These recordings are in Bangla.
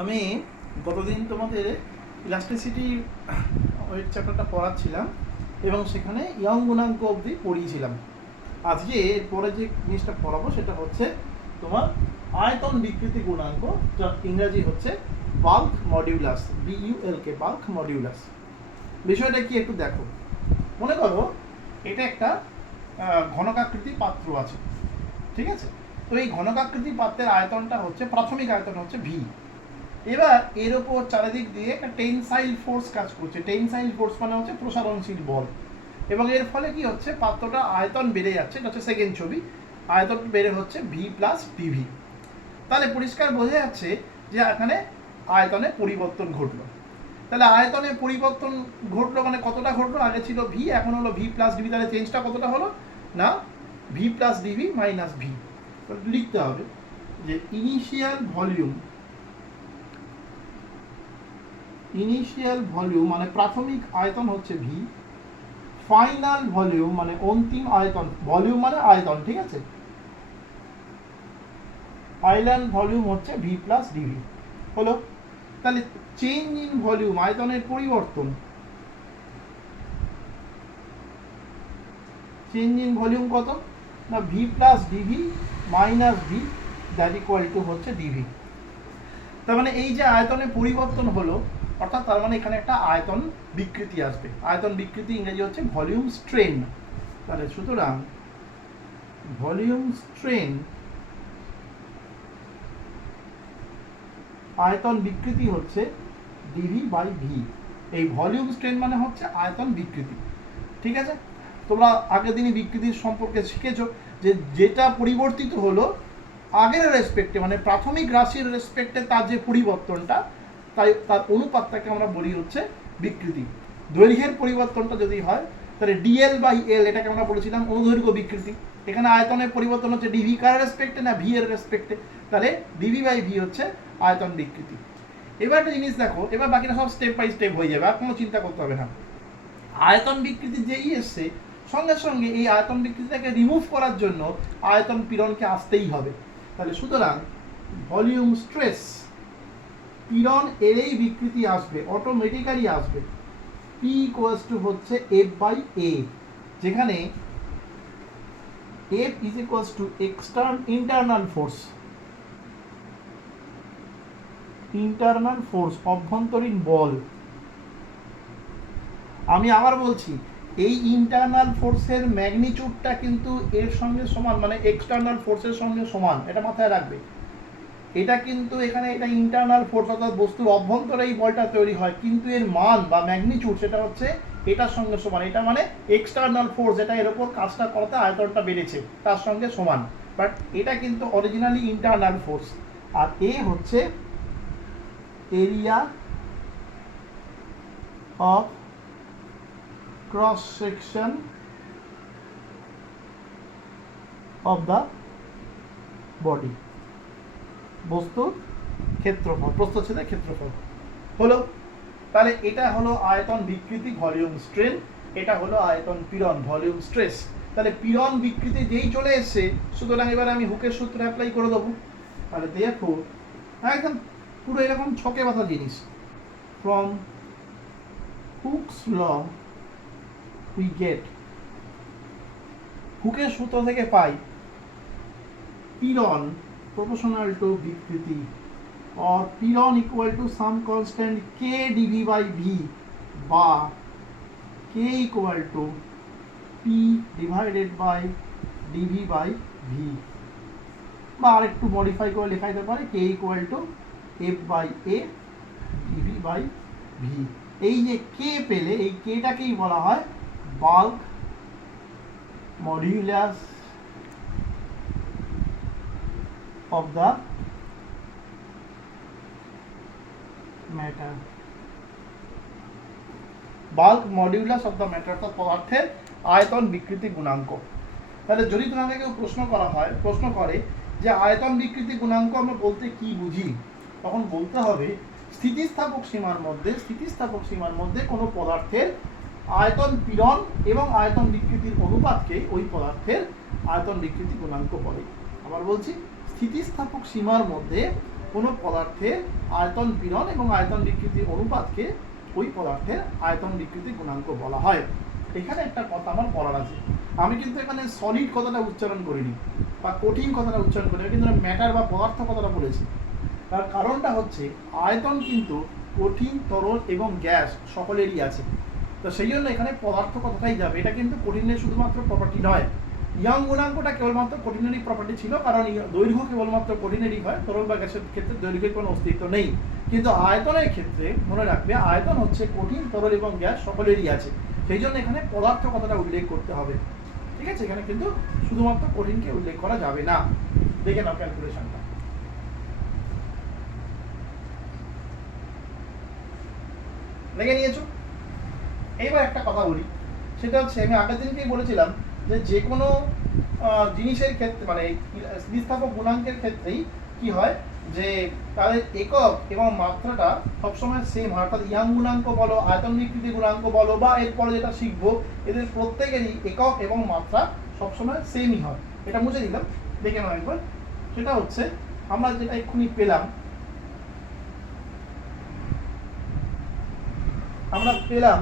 আমি গতদিন তোমাদের ইলাস্টিসিটি ওই চ্যাপ্টারটা পড়াচ্ছিলাম এবং সেখানে ইয়ং গুণাঙ্ক অবধি পড়িয়েছিলাম। আজকে এরপরে যে জিনিসটা পড়াবো সেটা হচ্ছে তোমার আয়তন বিকৃতি গুণাঙ্ক, যার ইংরাজি হচ্ছে বাল্ক মডিউলাস, বিইউএলকে, বাল্ক মডিউলাস। বিষয়টা কি একটু দেখো। মনে করো এটা একটা ঘনকাকৃতি পাত্র আছে, ঠিক আছে? তো এই ঘনকাকৃতি পাত্রের আয়তনটা হচ্ছে, প্রাথমিক আয়তন হচ্ছে ভি। এবার এর ওপর চারিদিক দিয়ে একটা টেনসাইল ফোর্স কাজ করছে। টেনসাইল ফোর্স মানে হচ্ছে প্রসারণশীল বল, এবং এর ফলে কি হচ্ছে, পাত্রটা আয়তন বেড়ে যাচ্ছে। এটা হচ্ছে সেকেন্ড ছবি, আয়তন বেড়ে হচ্ছে ভি প্লাস ডিভি। তাহলে পরিষ্কার বোঝা যাচ্ছে যে এখানে আয়তনে পরিবর্তন ঘটলো। তাহলে আয়তনে পরিবর্তন ঘটলো মানে কতটা ঘটলো? আগে ছিল ভি, এখন হলো ভি প্লাস ডিভি। তাহলে চেঞ্জটা কতটা হলো না, V plus DV minus V. লিখতে হবে যে ইনিশিয়াল ভলিউম মানে প্রাথমিক আয়তন হচ্ছে ভি, ফাইনাল ভলিউম মানে অন্তিম আয়তন, ভলিউম মানে আয়তন, ঠিক আছে? ফাইনাল ভলিউম হচ্ছে ভি প্লাস ডিভি। হলো? তাহলে চেঞ্জ ইন ভলিউম, আয়তনের পরিবর্তন, চেঞ্জ ইন ভলিউম কত না, V plus DV minus V, that equal to হচ্ছে ডিভি। তার মানে এই যে আয়তনে পরিবর্তন হলো, অর্থাৎ তার মানে এখানে একটা আয়তন বিকৃতি আসবে। আয়তন বিকৃতি ইংরেজি হচ্ছে ভলিউম স্ট্রেন। তাহলে সুতরাং ভলিউম স্ট্রেন, আয়তন বিকৃতি হচ্ছে ডিভি বাই ভি। এই ভলিউম স্ট্রেন মানে হচ্ছে আয়তন বিকৃতি, ঠিক আছে? তোমরা আগের দিনই বিকৃতির সম্পর্কে শিখেছো যে যেটা পরিবর্তিত হলো আগের রেসপেক্টে, মানে প্রাথমিক রাশির রেসপেক্টে তার যে পরিবর্তনটা, তাই তার অনুপাতটাকে আমরা বলি হচ্ছে বিকৃতি। দৈর্ঘ্যের পরিবর্তনটা যদি হয় তাহলে ডিএল বাই এল, এটাকে আমরা বলেছিলাম অনুদৈর্ঘ্য বিকৃতি। এখানে আয়তনের পরিবর্তন হচ্ছে ডিভি কার রেসপেক্টে না, ভি এর রেসপেক্টে, তাহলে ডিভি বাই ভি হচ্ছে আয়তন বিকৃতি। এবার একটা জিনিস দেখো, এবার বাকিটা সব স্টেপ বাই স্টেপ হয়ে যাবে, আর কোনো চিন্তা করতে হবে না। আয়তন বিকৃতি যেই এসছে, সঙ্গে সঙ্গে এই আয়তন বিকৃতিটাকে রিমুভ করার জন্য আয়তন পীড়নকে আসতেই হবে। তাহলে সুতরাং ভলিউম স্ট্রেস, পীড়ন এলেই বিকৃতি আসবে, অটোমেটিক্যালি আসবে। পি ইকুয়ালস টু হচ্ছে এফ বাই এ, যেখানে F is equals two internal force, অভ্যন্তরীণ বল। আমি আবার বলছি, এই ইন্টারনাল ফোর্সের ম্যাগনিটিউডটা কিন্তু এর সঙ্গে সমান, মানে এক্সটার্নাল ফোর্সের সঙ্গে সমান, এটা মাথায় রাখবে। এটা কিন্তু এখানে এটা ইন্টারনাল ফোর্স, অর্থাৎ বস্তুর অভ্যন্তরে এই বলটা তৈরি হয়, কিন্তু এর মান বা ম্যাগনিটিউড সেটা হচ্ছে এটার সঙ্গে সমান। এটা মানে এক্সটার্নাল ফোর্স, এটা এর উপর কাজটা করতে আয়তনটা বেড়েছে তার সঙ্গে সমান, বাট এটা কিন্তু অরিজিনালি ইন্টারনাল ফোর্স। আর এ হচ্ছে area of cross section of the body, বস্তুর ক্ষেত্রফল, প্রস্থচ্ছেদের ক্ষেত্রফল। হলো? তাহলে এটা হলো আয়তন বিকৃতি, ভলিউম স্ট্রেন। এটা হলো আয়তন পীড়ন, ভলিউম স্ট্রেস। তাহলে পীড়ন বিকৃতি যেই চলে এসছে, সুতরাং এবার আমি হুকের সূত্র অ্যাপ্লাই করে দেবো। তাহলে দেখো একদম পুরো এরকম ছকে বাঁধা জিনিস। From Hooke's law we get, হুকের সূত্র থেকে পাই পীড়ন proportional to বিকৃতি, or পীড়ন equal to some constant k dv by v, বা k equal to p divided by dv by v, বা আরেকটু মডিফাই করে লেখা যেতে পারে k equal to f by a dv by v। এই যে k পেলে, এই kটাকেই বলা হয় bulk modulus of the matter, bulk modulus of the matter, অর্থাৎ পদার্থের আয়তন বিকৃতি গুণাঙ্ক। তাহলে যদি তোমাকে কেউ প্রশ্ন করে যে আয়তন বিকৃতি গুণাঙ্ক আমরা বলতে কি বুঝি, তখন বলতে হবে স্থিতিস্থাপক সীমার মধ্যে কোনো পদার্থের আয়তন পীড়ন এবং আয়তন বিকৃতির অনুপাতকে ওই পদার্থের আয়তন বিকৃতি গুণাঙ্ক বলে। আবার বলছি, স্থিতিস্থাপক সীমার মধ্যে কোনো পদার্থের আয়তন পীড়ন এবং আয়তন বিকৃতি অনুপাতকে ওই পদার্থের আয়তন বিকৃতি গুণাঙ্ক বলা হয়। এখানে একটা কথা আমার বলার আছে, আমি কিন্তু এখানে সলিড কথাটা উচ্চারণ করিনি বা কঠিন কথাটা উচ্চারণ করিনি, কিন্তু ম্যাটার বা পদার্থ কথাটা বলেছি। তার কারণটা হচ্ছে আয়তন কিন্তু কঠিন, তরল এবং গ্যাস সকলেরই আছে। তো সেই জন্য এখানে পদার্থ কথাটাই যাবে। এটা কিন্তু কঠিনের শুধুমাত্র প্রপার্টি নয়। ইয়ং গুণাঙ্কটা কেবলমাত্র কঠিনেরই প্রপার্টি ছিল, কারণ দৈর্ঘ্য কেবলমাত্র কঠিনেরই হয়, তরল বা গ্যাসের ক্ষেত্রে দৈর্ঘ্যের কোনো অস্তিত্ব নেই। কিন্তু আয়তনের ক্ষেত্রে মনে রাখবে আয়তন হচ্ছে কঠিন, তরল এবং গ্যাস সকলেরই আছে। সেই জন্য এখানে পদার্থ কথাটা উল্লেখ করতে হবে। ঠিক আছে, এখানে কিন্তু শুধুমাত্র কঠিনকে উল্লেখ করা যাবে না। দেখে নাও ক্যালকুলেশনটা। দেখে নিয়েছো? এইবার একটা কথা বলি, সেটা হচ্ছে আমি আগের দিনকেই বলেছিলাম যে কোনো জিনিসের ক্ষেত্রে মানে স্থিতিস্থাপক গুণাঙ্কের ক্ষেত্রেই কি হয় যে তাদের একক এবং মাত্রাটা সবসময় সেম হয়। অর্থাৎ ইয়াং গুণাঙ্ক বলো, আয়তন বিকৃতি গুণাঙ্ক বলো, বা এরপরে যেটা শিখবো, এদের প্রত্যেকেরই একক এবং মাত্রা সবসময় সেমই হয়। এটা মুছে দিলাম, দেখে নাও একবার। সেটা হচ্ছে আমরা যেটা এক্ষুনি পেলাম, আমরা পেলাম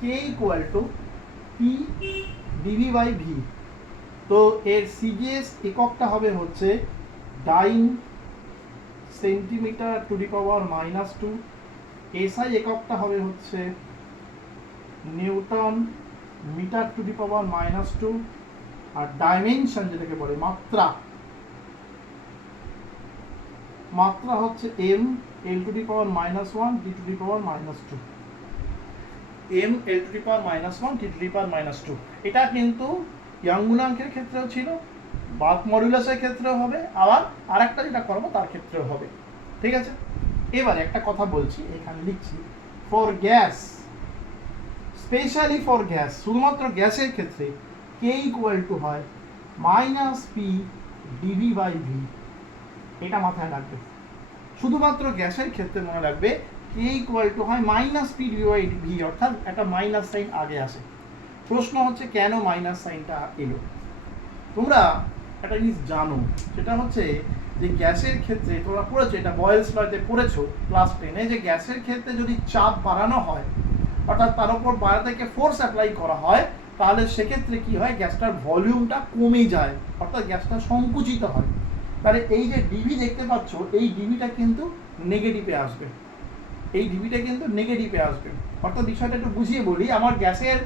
k = p dv/v। তো এর সিজিএস এককটা হবে হচ্ছে dyne centimetre to the power -2, SI এককটা হবে হচ্ছে newton metre to the power -2, আর ডাইমেনশন যেটাকে বলে মাত্রা, মাত্রা হচ্ছে m l to the power -1 d to the power -2, m l to the power -1 d to the power -2। এটা কিন্তু ইয়ং গুণাঙ্কের ক্ষেত্রেও ছিল, বাল্ক মডুলাসের ক্ষেত্রেও হবে, আবার আরেকটা যেটা করবো তার ক্ষেত্রেও হবে। ঠিক আছে, এবারে একটা কথা বলছি, এখানে লিখছি for gas, specially for gas, শুধুমাত্র গ্যাসের ক্ষেত্রে k = হয় -p dv/v। এটা মাথায় রাখবে, শুধুমাত্র গ্যাসের ক্ষেত্রে মনে রাখবে k = হয় -p dv/v, অর্থাৎ একটা মাইনাস সাইন আগে আসে। প্রশ্ন হচ্ছে কেন মাইনাস সাইনটা এলো? তোমরা একটা জিনিস জানো, সেটা হচ্ছে যে গ্যাসের ক্ষেত্রে তোমরা পড়েছো, এটা বয়েলস লতে পড়েছো ক্লাস 10-এ, যে গ্যাসের ক্ষেত্রে যদি চাপ বাড়ানো হয়, অর্থাৎ তার উপর বাইরে থেকে ফোর্স অ্যাপ্লাই করা হয়, তাহলে সেক্ষেত্রে কি হয়, গ্যাসটার ভলিউমটা কমে যায়, অর্থাৎ গ্যাসটা সংকুচিত হয়। তাহলে এই যে ডিভি দেখতে পাচ্ছ, এই ডিভিটা কিন্তু নেগেটিভে আসবে, এই ডিভিটা কিন্তু নেগেটিভে আসবে। অর্থাৎ বিষয়টা একটু বুঝিয়ে বলি, আমার গ্যাসের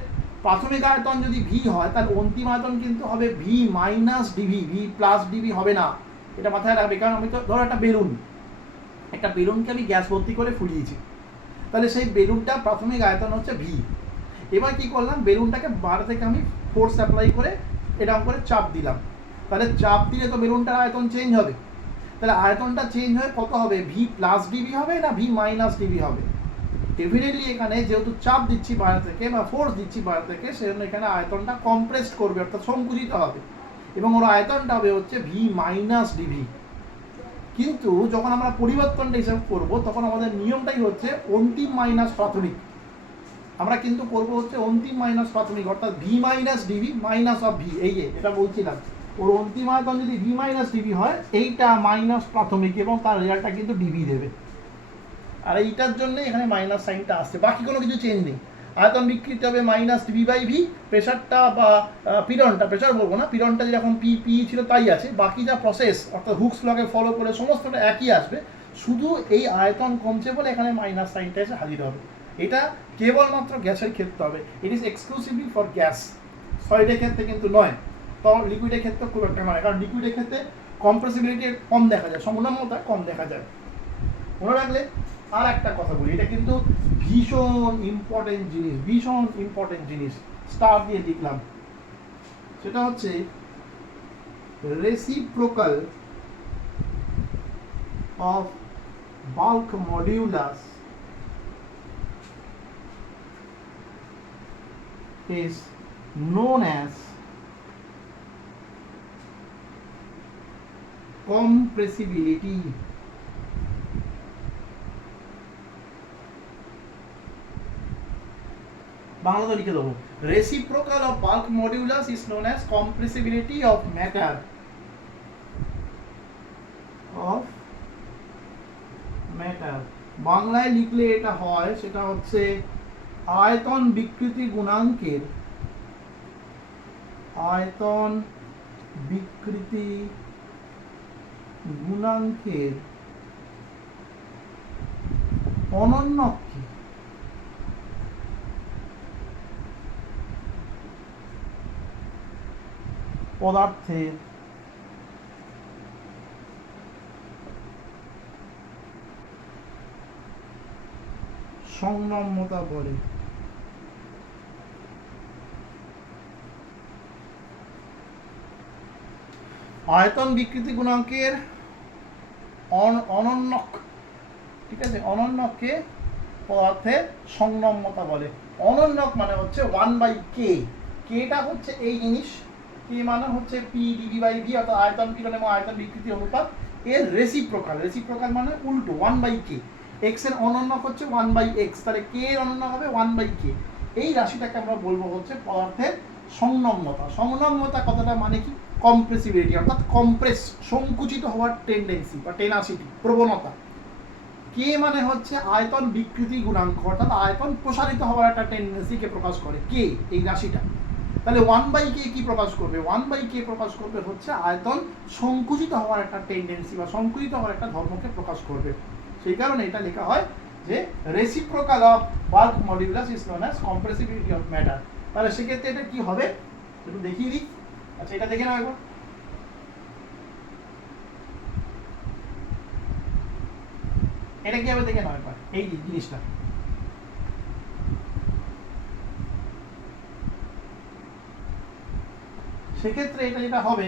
প্রাথমিক আয়তন যদি ভি হয়, তার অন্তিম আয়তন কিন্তু হবে V minus DV, V plus DV হবে না। এটা মাথায় রাখবে, কারণ আমি তো ধরো একটা বেলুনকে আমি গ্যাস ভর্তি করে ফুলিয়েছি, তাহলে সেই বেলুনটা প্রাথমিক আয়তন হচ্ছে ভি। এবার কি করলাম, বেলুনটাকে বাইরে থেকে আমি ফোর্স অ্যাপ্লাই করে এরকম করে চাপ দিলাম, তাহলে চাপ দিলে তো বেলুনটার আয়তন চেঞ্জ হবে। তাহলে আয়তনটা চেঞ্জ হয়ে কত হবে, ভি প্লাস ডিভি হবে না ভি মাইনাস ডিভি হবে? ডেফিনেটলি এখানে যেহেতু চাপ দিচ্ছি বাইরে থেকে বা ফোর্স দিচ্ছি বাইরে থেকে, সেজন্য এখানে আয়তনটা কম্প্রেসড করবে, অর্থাৎ সংকুচিত হবে, এবং ওর আয়তনটা হবে হচ্ছে ভি মাইনাস ডিভি। কিন্তু যখন আমরা পরিবর্তনটা হিসাব করব, তখন আমাদের নিয়মটাই হচ্ছে অন্তিম মাইনাস প্রাথমিক। আমরা কিন্তু করব হচ্ছে অন্তিম মাইনাস প্রাথমিক, অর্থাৎ V minus DV minus of V. এই যে এটা বলছিলাম, ওর অন্তিম আয়তন যদি ভি মাইনাস ডিভি হয়, এইটা মাইনাস প্রাথমিক এবং তার রেজাল্টটা কিন্তু ডিভি দেবে। আর এইটার জন্য এখানে মাইনাস সাইনটা আসছে, বাকি কোনো কিছু চেঞ্জ নেই। আয়তন বিকৃতি হবে মাইনাস ডিভি/ভি, প্রেশারটা বা পীড়নটা, প্রেশার বলবো না, পীড়নটা যেরকম পি ছিল তাই আছে, বাকি যা প্রসেস অর্থাৎ হুকস লকে ফলো করে সমস্তটা একই আসবে, শুধু এই আয়তন কমছে বলে এখানে মাইনাস সাইনটা এসে হাজির হবে। এটা কেবলমাত্র গ্যাসের ক্ষেত্রে হবে, it is exclusively for gas, সলিডের ক্ষেত্রে কিন্তু নয়। তো লিকুইডের ক্ষেত্রে খুব একটা নয়, কারণ লিকুইডের ক্ষেত্রে কম্প্রেসিবিলিটি কম দেখা যায়, সম্পূর্ণতা কম দেখা যায়। মনে রাখলে আর একটা কথা বলি, এটা কিন্তু ভীষণ ইম্পর্টেন্ট জিনিস, স্টার দিয়ে লিখলাম। সেটা হচ্ছে reciprocal of bulk modulus is known as compressibility। বাংলাতে লিখে দেবো, reciprocal of bulk modulus is known as compressibility of matter, matter, বাংলায় লিখলে এটা হয়, সেটা হচ্ছে আয়তন বিকৃতি গুণাঙ্কের, আয়তন বিকৃতি গুণাঙ্কের অনন্যককে পদার্থের সংনম্যতা বলে। আয়তন বিকৃতি গুণাঙ্কের অনন্যক, ঠিক আছে, অনন্যককে পদার্থের সংনম্যতা বলে। অনন্যক মানে হচ্ছে 1/k, কেটা হচ্ছে এই জিনিস, কে মানে হচ্ছে পি ডিভি বাই ভি, অর্থাৎ আয়তন পীড়ন এবং আয়তন বিকৃতি অনুপাত, এর রেসিপ্রোকাল, রেসিপ্রোকাল মানে উল্টো 1/k। এক্স এর অনন্যক হচ্ছে 1/x, তাহলে কে এর অনন্যক হবে 1/k। এই রাশিটাকে আমরা বলবো হচ্ছে পদার্থের সংনম্যতা। সংনম্যতা কথাটা মানে কি? কম্প্রেসিবিলিটি, অর্থাৎ কম্প্রেস, সংকুচিত হওয়ার টেন্ডেন্সি বা টেনাসিটি, প্রবণতা। কে মানে হচ্ছে আয়তন বিকৃতি গুণাঙ্ক, অর্থাৎ আয়তন প্রসারিত হওয়ার একটা টেন্ডেন্সিকে প্রকাশ করে কে, এই রাশিটা। তাহলে 1/k কি প্রকাশ করবে? 1/k প্রকাশ করবে হচ্ছে আয়তন সংকুচিত হওয়ার একটা টেন্ডেন্সি বা সংকুচিত হওয়ার একটা ধর্মকে প্রকাশ করবে। সেই কারণে এটা লেখা হয় যে reciprocal of bulk modulus is known as compressibility of matter. তাহলে সেক্ষেত্রে এটা কি হবে একটু দেখিয়ে দিই। আচ্ছা, এটা দেখে নাও একবার। এটা কি হবে দেখে নাও একবার, এই জিনিসটা। সেক্ষেত্রে এটা যেটা হবে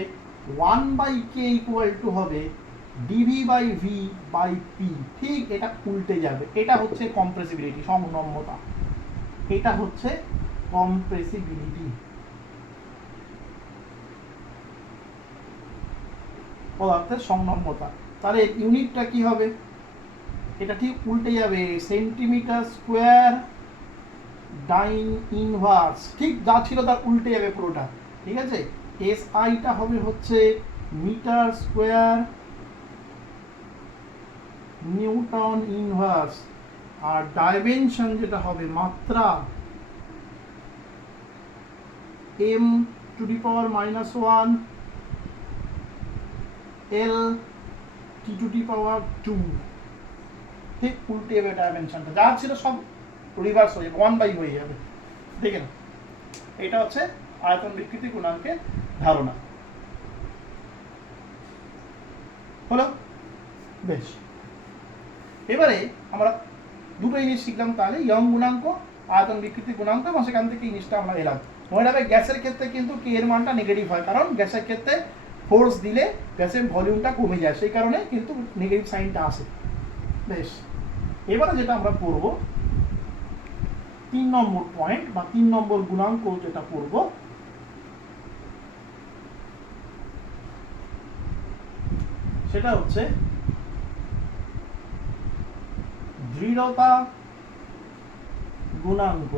1/k ইকুয়াল টু হবে DV by V by P. ঠিক এটা উল্টে যাবে, এটা হচ্ছে কম্প্রেসিবিলিটি, সংনম্যতা, এটা হচ্ছে কম্প্রেসিবিলিটি, পদার্থের সংনম্যতা। তাহলে ইউনিটটা কি হবে? এটা ঠিক উল্টে যাবে, সেন্টিমিটার স্কোয়ার ডাইন ইনভার্স, ঠিক যা ছিল তার উল্টে যাবে পুরোটা, ঠিক আছে। এস আইটা হবে হচ্ছে মিটার স্কোয়ার নিউটন ইনভার্স, আর ডাইমেনশন যেটা হবে মাত্রা m to the power -1 l t to the power 2। ঠিক উল্টে যাবে ডাইমেনশনটা, যা ছিল সব রিভার্স হয়ে যাবে, 1/, হয়ে যাবে। দেখে না, এটা হচ্ছে আয়তন বিকৃতি গুণাঙ্কের ধারণা। হলো? বেশ, এবারে আমরা দুটো জিনিস শিখলাম, তাহলে ইয়ং গুণাঙ্ক, আয়তন বিকৃতি গুণাঙ্ক, এবং সেখান থেকে জিনিসটা আমরা এলাম। মনে রাখবে গ্যাসের ক্ষেত্রে কিন্তু কে এর মানটা নেগেটিভ হয়, কারণ গ্যাসের ক্ষেত্রে ফোর্স দিলে গ্যাসের ভলিউমটা কমে যায়, সেই কারণে কিন্তু নেগেটিভ সাইনটা আসে। বেশ, এবারে যেটা আমরা পড়ব 3 নম্বর পয়েন্ট বা 3 নম্বর গুণাঙ্ক যেটা পড়ব, সেটা হচ্ছে দৃঢ়তা গুণাঙ্ক,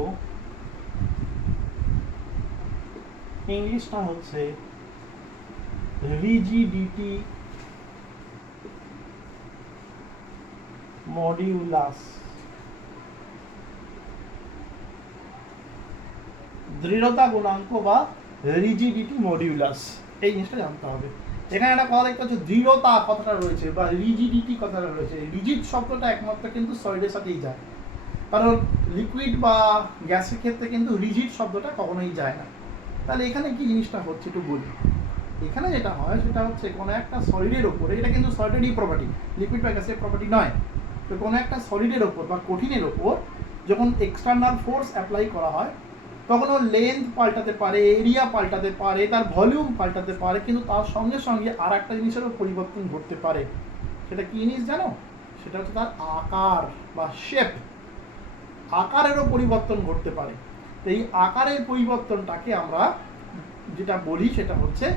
ইংলিশটা হচ্ছে রিজিডিটি মডিউলাস। দৃঢ়তা গুণাঙ্ক বা রিজিডিটি মডিউলাস, এই জিনিসটা জানতে হবে। এখানে একটা কথা দেখতে পাচ্ছ, দৃঢ়তা কথাটা রয়েছে বা রিজিডিটি কথাটা রয়েছে। রিজিড শব্দটা একমাত্র কিন্তু সলিডের সাথেই যায়, কারণ লিকুইড বা গ্যাসের ক্ষেত্রে কিন্তু রিজিড শব্দটা কখনোই যায় না। তাহলে এখানে কি জিনিসটা হচ্ছে একটু বলি। এখানে যেটা হয় সেটা হচ্ছে কোনো একটা সলিডের ওপরে, এটা কিন্তু সলিডেরই প্রপার্টি, লিকুইড বা গ্যাসের প্রপার্টি নয়, তো কোনো একটা সলিডের ওপর বা কঠিনের ওপর যখন এক্সটার্নাল ফোর্স অ্যাপ্লাই করা হয়, তখন ওর লেন্থ পাল্টাতে পারে, এরিয়া পাল্টাতে পারে, তার ভলিউম পাল্টাতে পারে, কিন্তু তার সঙ্গে সঙ্গে আর একটা জিনিসেরও পরিবর্তন ঘটতে পারে। সেটা কি জিনিস জানো? সেটা হচ্ছে তার আকার বা শেপ, আকারেরও পরিবর্তন ঘটতে পারে। তো এই আকারের পরিবর্তনটাকে আমরা যেটা বলি সেটা হচ্ছে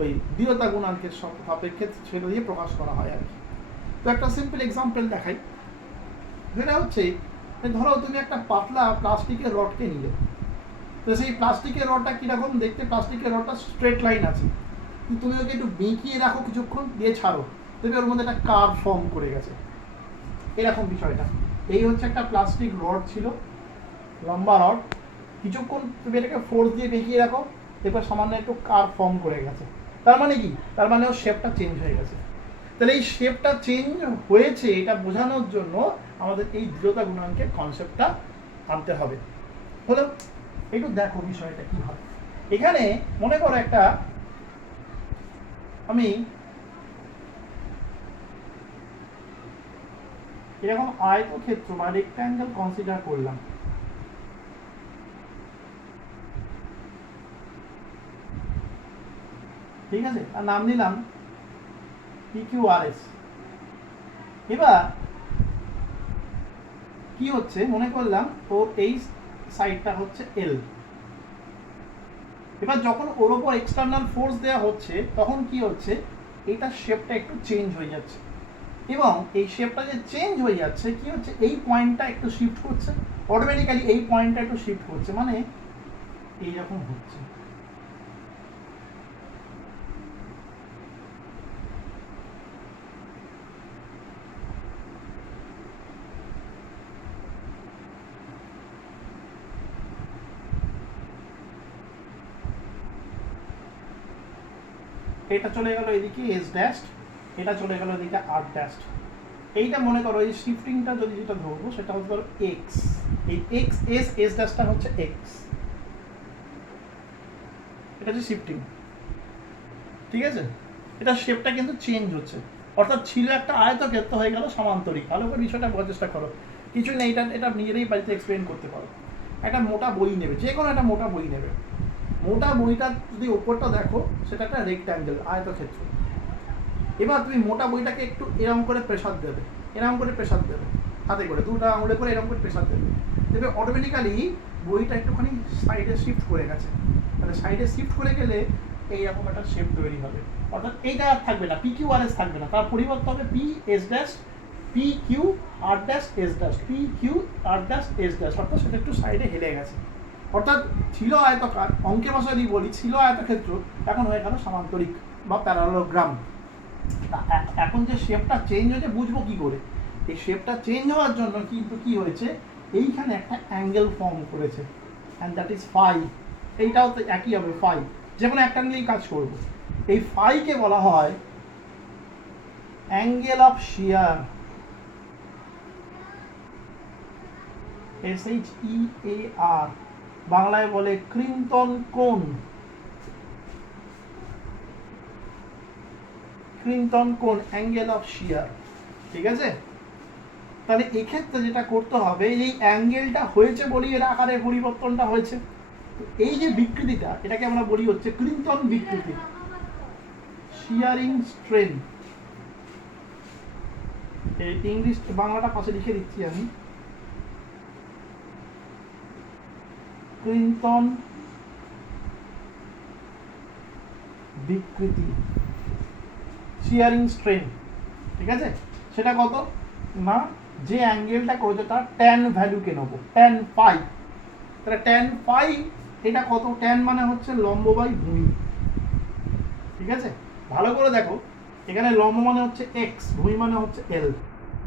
ওই দৃঢ়তা গুণাঙ্কের সাপেক্ষে সেটা দিয়ে প্রকাশ করা হয় আর কি। তো একটা সিম্পল এক্সাম্পল দেখাই। যেটা হচ্ছে, ধরো তুমি একটা পাতলা প্লাস্টিকের রডকে নিলে, তো সেই প্লাস্টিকের রডটা কীরকম দেখতে? প্লাস্টিকের রডটা স্ট্রেট লাইন আছে, তুমি ওকে একটু বেঁকিয়ে রাখো কিছুক্ষণ, দিয়ে ছাড়ো, তুমি ওর মধ্যে একটা কার্ভ ফর্ম করে গেছে। এরকম বিষয়টা। এই হচ্ছে একটা প্লাস্টিক রড ছিল, লম্বা রড, কিছুক্ষণ তুমি এটাকে ফোর্স দিয়ে বেঁকিয়ে রাখো, এরপর সামান্য একটু কার ফর্ম করে গেছে। তার মানে কি? তার মানে ওর শেপটা চেঞ্জ হয়ে গেছে। তাহলে এই শেপটা চেঞ্জ হয়েছে এটা বোঝানোর জন্য আমাদের এই দৃঢ়তা গুণাঙ্কের কনসেপ্টটা আনতে হবে। হলো? একটু দেখো বিষয়টা কি হয়। এখানে মনে করো একটা আমি এরকম আয়তক্ষেত্র বা রেক্ট্যাঙ্গেল কনসিডার করলাম। ঠিক আছে, আর নাম দিলাম PQRS। এবার কি হচ্ছে মনে করলাম ও এই সাইডটা হচ্ছে L। এবার যখন ওর ওপর এক্সটার্নাল ফোর্স দেওয়া হচ্ছে তখন কি হচ্ছে, এইটার শেপটা একটু চেঞ্জ হয়ে যাচ্ছে, এবং এই শেপটা যে চেঞ্জ হয়ে যাচ্ছে কি হচ্ছে, এই পয়েন্টটা একটু শিফট করছে, অটোমেটিক্যালি এই পয়েন্টটা একটু শিফট করছে, মানে এইরকম হচ্ছে। এটা চলে গেল এদিকে S ড্যাশ, এটা চলে গেল এদিকে R ড্যাশ। এইটা মনে করো এই শিফটিংটা যদি যেটা ধরবো সেটা হচ্ছে ধরো X, এই X S ড্যাশটা হচ্ছে X, এটা হচ্ছে শিফটিং। ঠিক আছে, এটা শেপটা কিন্তু চেঞ্জ হচ্ছে, অর্থাৎ ছিল একটা আয়তক্ষেত্র হয়ে গেল সমান্তরিক। ভালো করে বিষয়টা বোঝার চেষ্টা করো, কিছু নেই, এটা এটা নিজেরাই বাড়িতে এক্সপ্লেন করতে পারো। একটা মোটা বই নেবে, যে কোনো একটা মোটা বই নেবে, মোটা বইটা যদি ওপরটা দেখো সেটা একটা রেক্ট্যাঙ্গেল আয়তক্ষেত্র। এবার তুমি মোটা বইটাকে একটু এরকম করে প্রেসার দেবে, এরকম করে প্রেসার দেবে, হাতে করে দুটো আঙুলে করে এরকম করে প্রেসার দেবে, দেবে অটোমেটিক্যালি বইটা একটুখানি সাইডে শিফট করে গেছে। তাহলে সাইডে শিফট করে গেলে এইরকম একটা শেপ তৈরি হবে, অর্থাৎ এইটা আর থাকবে না, PQRS থাকবে না, তার পরিবর্তে হবে PS dash PQR dash S dash, PQR dash S dash, অর্থাৎ সেটা একটু সাইডে হেলে গেছে। অর্থাৎ ছিল আয়তকার, অঙ্কের ভাষায় যদি বলি ছিল আয়তক্ষেত্র, এখন হয়ে গেল সমান্তরিক বা প্যারালোগ্রাম। এখন যে শেপটা চেঞ্জ হয়েছে বুঝবো কি করে? এই শেপটা চেঞ্জ হওয়ার জন্য কিন্তু কি হয়েছে, এইখানে একটা অ্যাঙ্গেল ফর্ম করেছে, অ্যান্ড দ্যাট ইজ ফাই। এইটাও তো একই হবে, ফাই, যে কোনো একটা নিয়েই কাজ করব। এই ফাইকে বলা হয় অ্যাঙ্গেল অফ শিয়ার, SHEAR, বাংলায় বলে ক্রিন্তন কোণ, ক্রিন্তন কোণ, অ্যাঙ্গেল অফ শিয়ার। ঠিক আছে, তাহলে এক্ষেত্রে যেটা করতে হবে, এই অ্যাঙ্গেলটা হয়েছে বলি এর আকারে পরিবর্তনটা হয়েছে। তো এই যে বিকৃতিটা, এটাকে আমরা বলি হচ্ছে ক্রিন্তন বিকৃতি, শিয়ারিং স্ট্রেন। ইংলিশ বাংলাটা পাশে লিখে দিচ্ছি আমি, ক্রিন্তন বিকৃতি, শিয়ারিং স্ট্রেন। ঠিক আছে, সেটা কত না, যে অ্যাঙ্গেলটা করেছে তার ট্যান ভ্যালুকে নেবো, ট্যান পাই। তাহলে ট্যান পাই এটা কত? ট্যান মানে হচ্ছে লম্ব বাই ভূমি। ঠিক আছে, ভালো করে দেখো, এখানে লম্ব মানে হচ্ছে X, ভূমি মানে হচ্ছে L,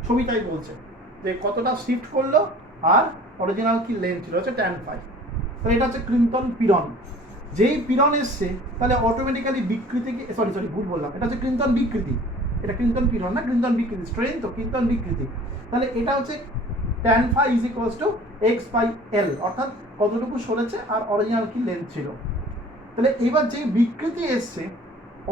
ছবিটাই বলছে যে কতটা শিফট করলো আর অরিজিনাল কি লেন্থ ছিল, হচ্ছে ট্যান পাই। তাহলে এটা হচ্ছে ক্রিন্তন পীড়ন। যেই পীড়ন এসছে তাহলে অটোমেটিক্যালি বিকৃতিকে, সরি ভুল বললাম, এটা হচ্ছে ক্রিন্তন বিকৃতি, এটা ক্রিন্তন পীড়ন না, ক্রিন্তন বিকৃতি, স্ট্রেন তো ক্রিন্তন বিকৃতি। তাহলে এটা হচ্ছে tan phi is equals to x by l, অর্থাৎ কতটুকু সরেছে আর অরিজিনাল কি লেন্থ ছিল। তাহলে এবার যে বিকৃতি এসছে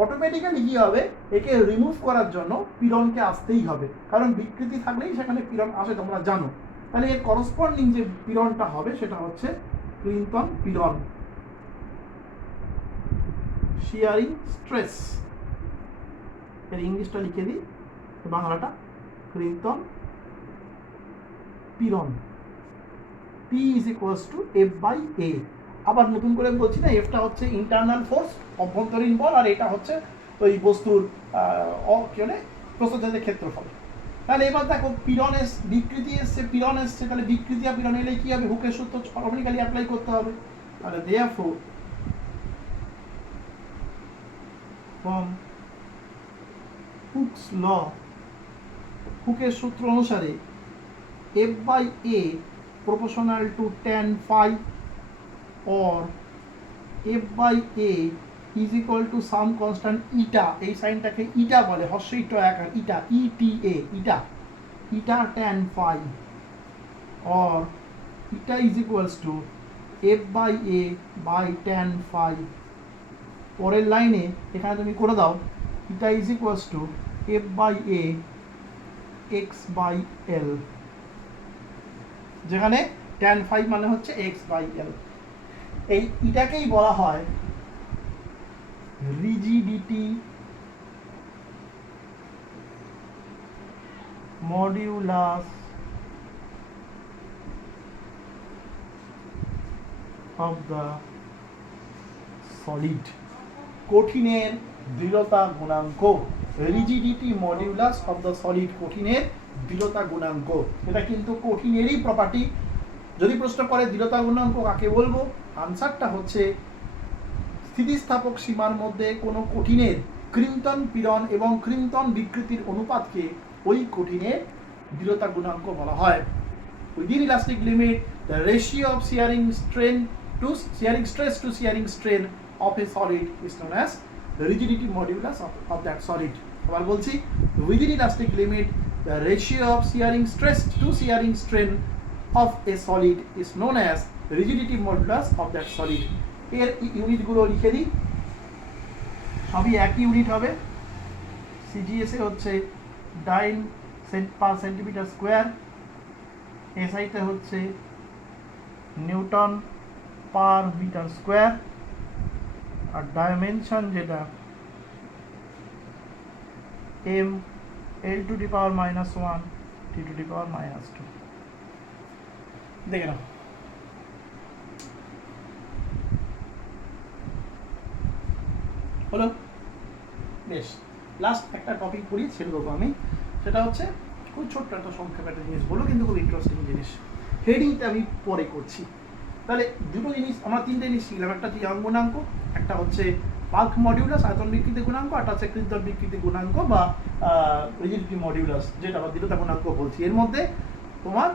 অটোমেটিক্যালি কি হবে, একে রিমুভ করার জন্য পীড়নকে আসতেই হবে, কারণ বিকৃতি থাকলেই সেখানে পীড়ন আসে, তোমরা জানো। তাহলে এর করসপন্ডিং যে পীড়নটা হবে সেটা হচ্ছে ক্লিন্টন পীড়ন, শিয়ারিং স্ট্রেস। এর ইংলিশটা লিখে দিই, বাংলাটা ক্লিন্টন পীড়ন, P is equals to F by A। আবার নতুন করে বলছি না, এফটা হচ্ছে ইন্টারনাল ফোর্স, অভ্যন্তরীণ বল, আর এটা হচ্ছে ওই বস্তুর কি বলে প্রস্থচ্ছেদের ক্ষেত্রফল। তাহলে এবার দেখো পীড়ন বিকৃতি এসছে, পীড়ন এসছে, তাহলে বিকৃতি আর পীড়ন এলে কি হবে, হুকের সূত্র অটোমেটিক্যালি অ্যাপ্লাই করতে হবে। তাহলে therefore from Hooke's law, হুকের সূত্র অনুসারে f by a proportional to tan phi or f by a is equal to some constant eta, এই সাইনটাকে ইটা বলে, হর্ষই ট আকার, ইটা, ETA, eta tan phi or eta is equals to f by a by tan phi। পরের লাইনে এখানে তুমি করে দাও এটা is equals two f by a x by l, যেখানে tan phi মানে হচ্ছে x by l। এই এটাকেই বলা হয় rigidity modulus of the solid, কঠিনের দৃঢ়তা গুণাঙ্ক, rigidity modulus of the solid, কঠিনের দৃঢ়তা গুণাঙ্ক। এটা কিন্তু কঠিনেরই প্রপার্টি। যদি প্রশ্ন করে দৃঢ়তা গুণাঙ্ক কাকে বলবো, আনসারটা হচ্ছে স্থিতিস্থাপক সীমার মধ্যে কোনো কঠিনের ক্রিম্পটন পীড়ন এবং ক্রিম্পটন বিকৃতির অনুপাতকে ওই কঠিনের দৃঢ়তা গুণাঙ্ক বলা হয়। Within elastic limit the ratio of shearing stress to shearing strain of a solid is known as the rigidity modulus of that solid। আবার বলছি, within elastic limit the ratio of shearing stress to shearing strain of a solid is known as the rigidity modulus of that solid। এর ইউনিটগুলো লিখে দিই, সবই একই ইউনিট হবে। সিজিএস এ হচ্ছে ডাইন পার সেন্টিমিটার স্কোয়ার, এসআইতে হচ্ছে নিউটন পার মিটার স্কোয়ার, আর ডাইমেনশন যেটা m l to the power -1 t to the power -2। দেখে নাও, হলো বেশ। লাস্ট একটা টপিক পড়ি ছেড়ে দেবো আমি, সেটা হচ্ছে খুব ছোট্ট একটা সংক্ষেপে একটা জিনিস বলো, কিন্তু খুব ইন্টারেস্টিং জিনিস। হেডিংটা আমি পরে করছি। তাহলে দুটো জিনিস, আমরা তিনটে জিনিস শিখলাম, একটা হচ্ছে ইয়ং গুণাঙ্ক, একটা হচ্ছে বাল্ক মডিউলাস আয়তন বিকৃতি গুণাঙ্ক, একটা হচ্ছে কৃন্তন বিকৃতি গুণাঙ্ক বা রিজিডিটি মডিউলাস, যেটা আমরা দৃঢ়তা গুণাঙ্ক বলছি। এর মধ্যে তোমার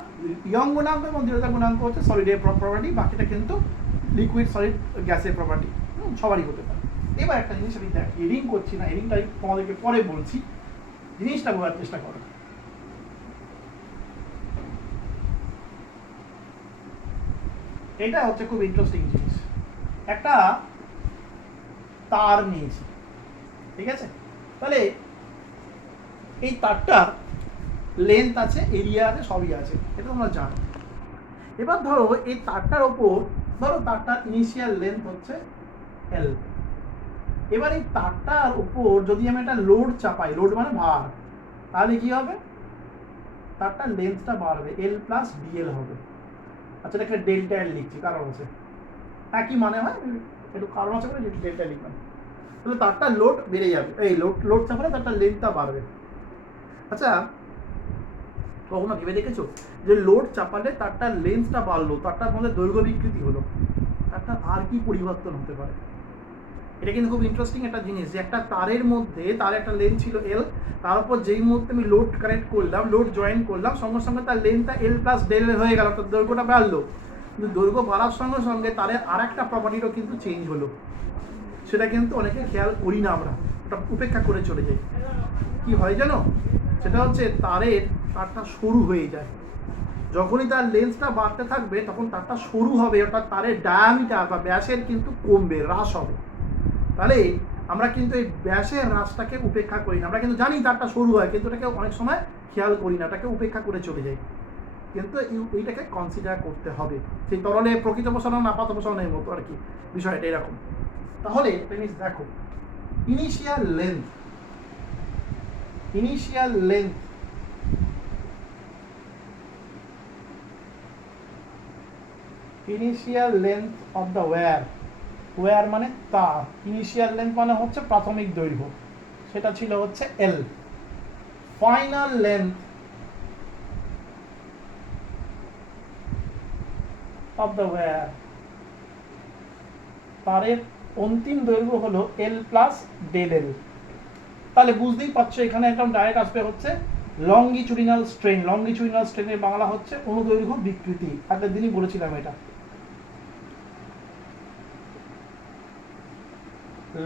ইয়ং গুণাঙ্ক এবং দৃঢ়তা গুণাঙ্ক হচ্ছে সলিডের প্রপার্টি, বাকিটা কিন্তু লিকুইড সলিড গ্যাসের প্রপার্টি, সবারই হতে পারে। এবার একটা জিনিস আমি হেডিং করছি না, হেডিংটা তোমাদেরকে পরে বলছি, জিনিসটা বোঝার চেষ্টা করো। এটা হচ্ছে খুব ইন্টারেস্টিং জিনিস। একটা তার নিয়েছি, ঠিক আছে? তাহলে এই তারটার লেন্থ আছে, এরিয়া আছে, সবই আছে, এটা তোমরা জানো। এবার ধরো এই তারটার ওপর, ধরো তারটার ইনিশিয়াল লেন্থ হচ্ছে এল। এবার এই তারটার উপর যদি আমি একটা লোড চাপাই, লোড মানে ভার, তাহলে কি হবে? তারটার লেন্থটা বাড়বে, এল প্লাস ডিএল হবে। আচ্ছা, এটাকে ডেল্টা এল লিখছি, কারণ আছে একই মানে হয়, একটু কারণ আছে করে ডেল্টা লিখলাম। তাহলে তারটা লোড বেড়ে যাবে, এই লোড চাপালে তারটার লেন্থটা বাড়বে। আচ্ছা, কখনো ভেবে দেখেছো যে লোড চাপালে তারটার লেন্থটা বাড়লো, তারটার মধ্যে দৈর্ঘ্য বিকৃতি হলো, তারটা আর কি পরিবর্তন হতে পারে? এটা কিন্তু খুব ইন্টারেস্টিং একটা জিনিস, যে একটা তারের মধ্যে তার একটা লেন্থ ছিল এল, তার উপর যেই মুহূর্তে আমি লোড কানেক্ট করলাম, লোড জয়েন করলাম, সঙ্গে সঙ্গে তার লেন্থটা এল প্লাস ডেল হয়ে গেল, অর্থাৎ দৈর্ঘ্যটা বাড়লো। কিন্তু দৈর্ঘ্য বাড়ার সঙ্গে সঙ্গে তারের আর একটা প্রপার্টিরও কিন্তু চেঞ্জ হলো, সেটা কিন্তু অনেকে খেয়াল করি না, আমরা ওটা উপেক্ষা করে চলে যাই। কি হয় জানো? সেটা হচ্ছে তারটা সরু হয়ে যায়। যখনই তার লেন্থটা বাড়তে থাকবে তখন তারটা সরু হবে, অর্থাৎ তারের ডায়ামিটার বা ব্যাসের কিন্তু কমবে, হ্রাস হবে। তাহলে আমরা কিন্তু এই ব্যাসের হ্রাসটাকে উপেক্ষা করি না, আমরা কিন্তু জানি তারটা সরু হয়, কিন্তু এটাকে অনেক সময় খেয়াল করি না, এটাকে উপেক্ষা করে চলে যাই। কিন্তু এইটাকে কনসিডার করতে হবে, সেই তরলে প্রকৃত প্রসারণ আপাত প্রসারণের মতো আর কি, বিষয়টা এরকম। তাহলে জিনিস দেখো, initial length of the wire মানে তার, ইনিশিয়াল লেন্থ মানে হচ্ছে প্রাথমিক দৈর্ঘ্য, সেটা ছিল হচ্ছে L. Final length of the wire, তারের অন্তিম দৈর্ঘ্য হলো এল প্লাস ডেল এল। তাহলে বুঝতেই পারছো এখানে একদম ডাইরেক্ট আসবে হচ্ছে লংগিচুডিনাল স্ট্রেন, লংগিচুডিনাল স্ট্রেনের বাংলা হচ্ছে অনুদৈর্ঘ্য বিকৃতি, আগের দিনই বলেছিলাম এটা।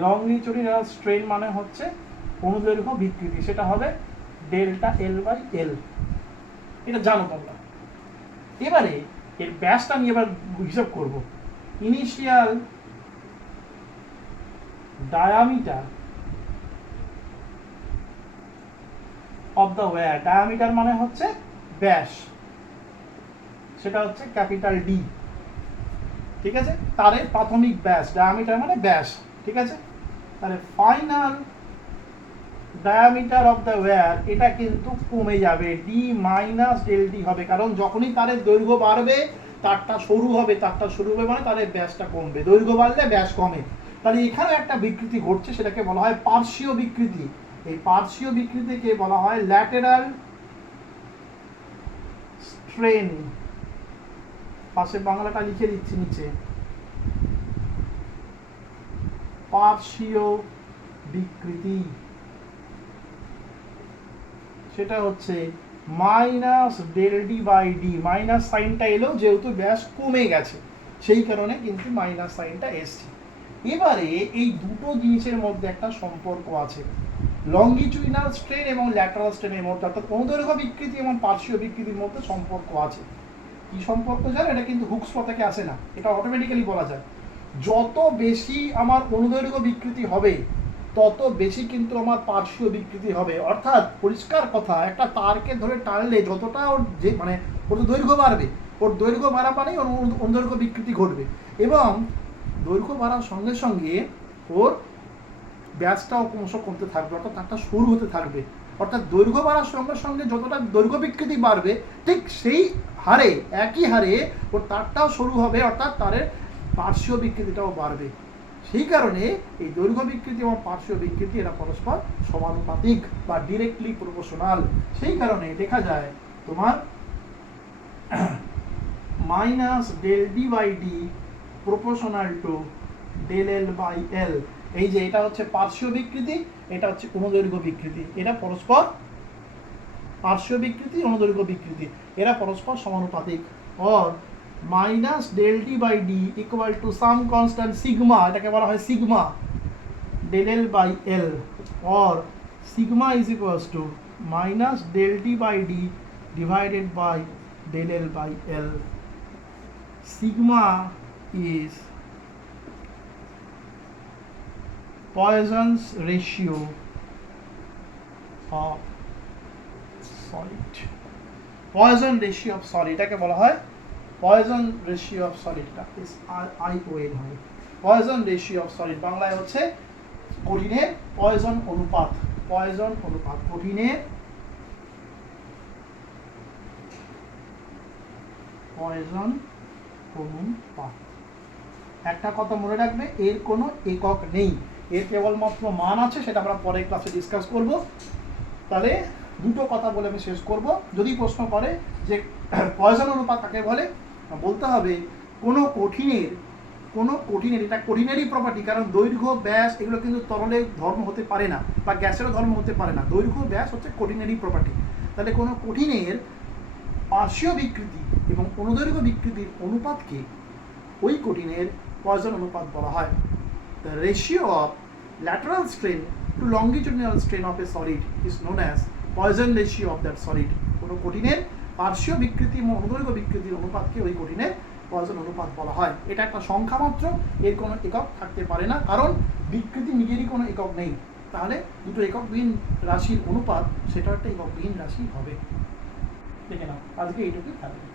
লংগিচুডিনাল স্ট্রেন মানে হচ্ছে অনুদৈর্ঘ্য বিকৃতি, সেটা হবে ডেল্টা এল বাই এল, এটা জানো তোমরা। এবারে এর ব্যাসটা নিয়ে এবার হিসাব করব। Initial diameter of the wire, diameter মানে হচ্ছে ব্যাস, সেটা হচ্ছে ক্যাপিটাল ডি, ঠিক আছে। তারের প্রাথমিক ব্যাস, ডায়ামিটার মানে ব্যাস, ঠিক আছে। তাহলে final diameter of the wire এটা কিন্তু কমে যাবে, ডি মাইনাস ডেল ডি হবে, কারণ যখনই তারের দৈর্ঘ্য বাড়বে তারটা সরু হবে, তারটা সরু হবে মানে তারের ব্যাসটা কমবে, দৈর্ঘ্য বাড়লে ব্যাস কমে। তাহলে এখানে একটা বিকৃতি ঘটছে, সেটাকে বলা হয় পার্শ্বীয় বিকৃতি। এই পার্শ্বীয় বিকৃতিকে বলা হয় ল্যাটেরাল স্ট্রেন, পাশে বাংলাটা লিখে দিচ্ছি নিচে, পার্শ্বীয় বিকৃতি, সেটা হচ্ছে minus del D by D, minus সাইনটা এলো যেহেতু ব্যাস কমে গেছে সেই কারণে কিন্তু মাইনাস সাইনটা এসছে। এবারে এই দুটো জিনিসের মধ্যে একটা সম্পর্ক আছে, লংগিচুডিনাল স্ট্রেন এবং ল্যাটারাল স্ট্রেনের মধ্যে, অর্থাৎ অনুদৈর্ঘ্য বিকৃতি এবং পার্শ্বীয় বিকৃতির মধ্যে সম্পর্ক আছে। কি সম্পর্ক জানো? এটা কিন্তু হুকস ল থেকে আসে না, এটা অটোমেটিক্যালি বলা যায়। যত বেশি আমার অনুদৈর্ঘ্য বিকৃতি হবে তত বেশি কিন্তু আমার পার্শ্বীয় বিকৃতি হবে। অর্থাৎ পরিষ্কার কথা, একটা তারকে ধরে টানলে যতটা ওর যে মানে ওর দৈর্ঘ্য বাড়বে, ওর দৈর্ঘ্য বাড়া মানেই ওর অনুদৈর্ঘ্য বিকৃতি ঘটবে, এবং দৈর্ঘ্য বাড়ার সঙ্গে সঙ্গে ওর ব্যাসটাও ক্রমশ কমতে থাকবে, অর্থাৎ তারটা সরু হতে থাকবে। অর্থাৎ দৈর্ঘ্য বাড়ার সঙ্গে সঙ্গে যতটা দৈর্ঘ্য বিকৃতি বাড়বে ঠিক সেই হারে, একই হারে ওর তারটাও সরু হবে, অর্থাৎ তারের পার্শ্বীয় বিকৃতিটাও বাড়বে। সেই কারণে এই দৈর্ঘ্য বিকৃতি এবং পার্শ্বীয় বিকৃতি এরা পরস্পর সমানুপাতিক বা ডিরেক্টলি প্রপোর্শনাল। সেই কারণে দেখা যায় তোমার minus del D by D proportional to del L by L. এই যে এটা হচ্ছে পার্শ্বীয় বিকৃতি, এটা হচ্ছে অনুদৈর্ঘ্য বিকৃতি, এরা পরস্পর, পার্শ্বীয় বিকৃতি অনুদৈর্ঘ্য বিকৃতি এরা পরস্পর সমানুপাতিক। Or minus del D by D equal to some constant sigma, এটাকে বলা হয় sigma del L by L, or sigma is equals to minus del D by D divided by del L by L. Sigma is Poisson's ratio of solid, Poisson ratio of solid, এটাকে বলা হয় Poisson ratio of solid, এটা SRION হয়, Poisson ratio of solid, বাংলায় হচ্ছে কঠিনের পয়জন অনুপাত, পয়জন অনুপাত, কঠিনের পয়জন অনুপাত। একটা কথা মনে রাখবে, এর কোনো একক নেই, এর কেবলমাত্র মান আছে, সেটা আমরা পরের ক্লাসে ডিসকাস করব। তাহলে দুটো কথা বলে আমি শেষ করব। যদি প্রশ্ন করে যে পয়জন অনুপাত কাকে বলে, বলতে হবে কোনো কঠিনের এটা কঠিনেরই প্রপার্টি, কারণ দৈর্ঘ্য ব্যাস এগুলো কিন্তু তরলের ধর্ম হতে পারে না বা গ্যাসেরও ধর্ম হতে পারে না, দৈর্ঘ্য ব্যাস হচ্ছে কঠিনেরই প্রপার্টি। তাহলে কোনো কঠিনের পার্শ্বীয় বিকৃতি এবং অনুদৈর্ঘ্য বিকৃতির অনুপাতকে ওই কঠিনের পয়জন অনুপাত বলা হয়। The ratio of lateral strain to longitudinal strain of a solid is known as Poisson ratio of that solid. কোনো কঠিনের পার্শ্বীয় বিকৃতি এবং অনুদৈর্ঘ্য বিকৃতির অনুপাতকে ওই কঠিনের পয়জন অনুপাত বলা হয়। এটা একটা সংখ্যা মাত্র, এর কোনো একক থাকতে পারে না, কারণ বিকৃতি নিজেরই কোনো একক নেই। তাহলে দুটো এককবিহীন রাশির অনুপাত সেটা একটা এককবিহীন রাশি হবে। দেখে নাও, আজকে এইটুকুই থাকবে।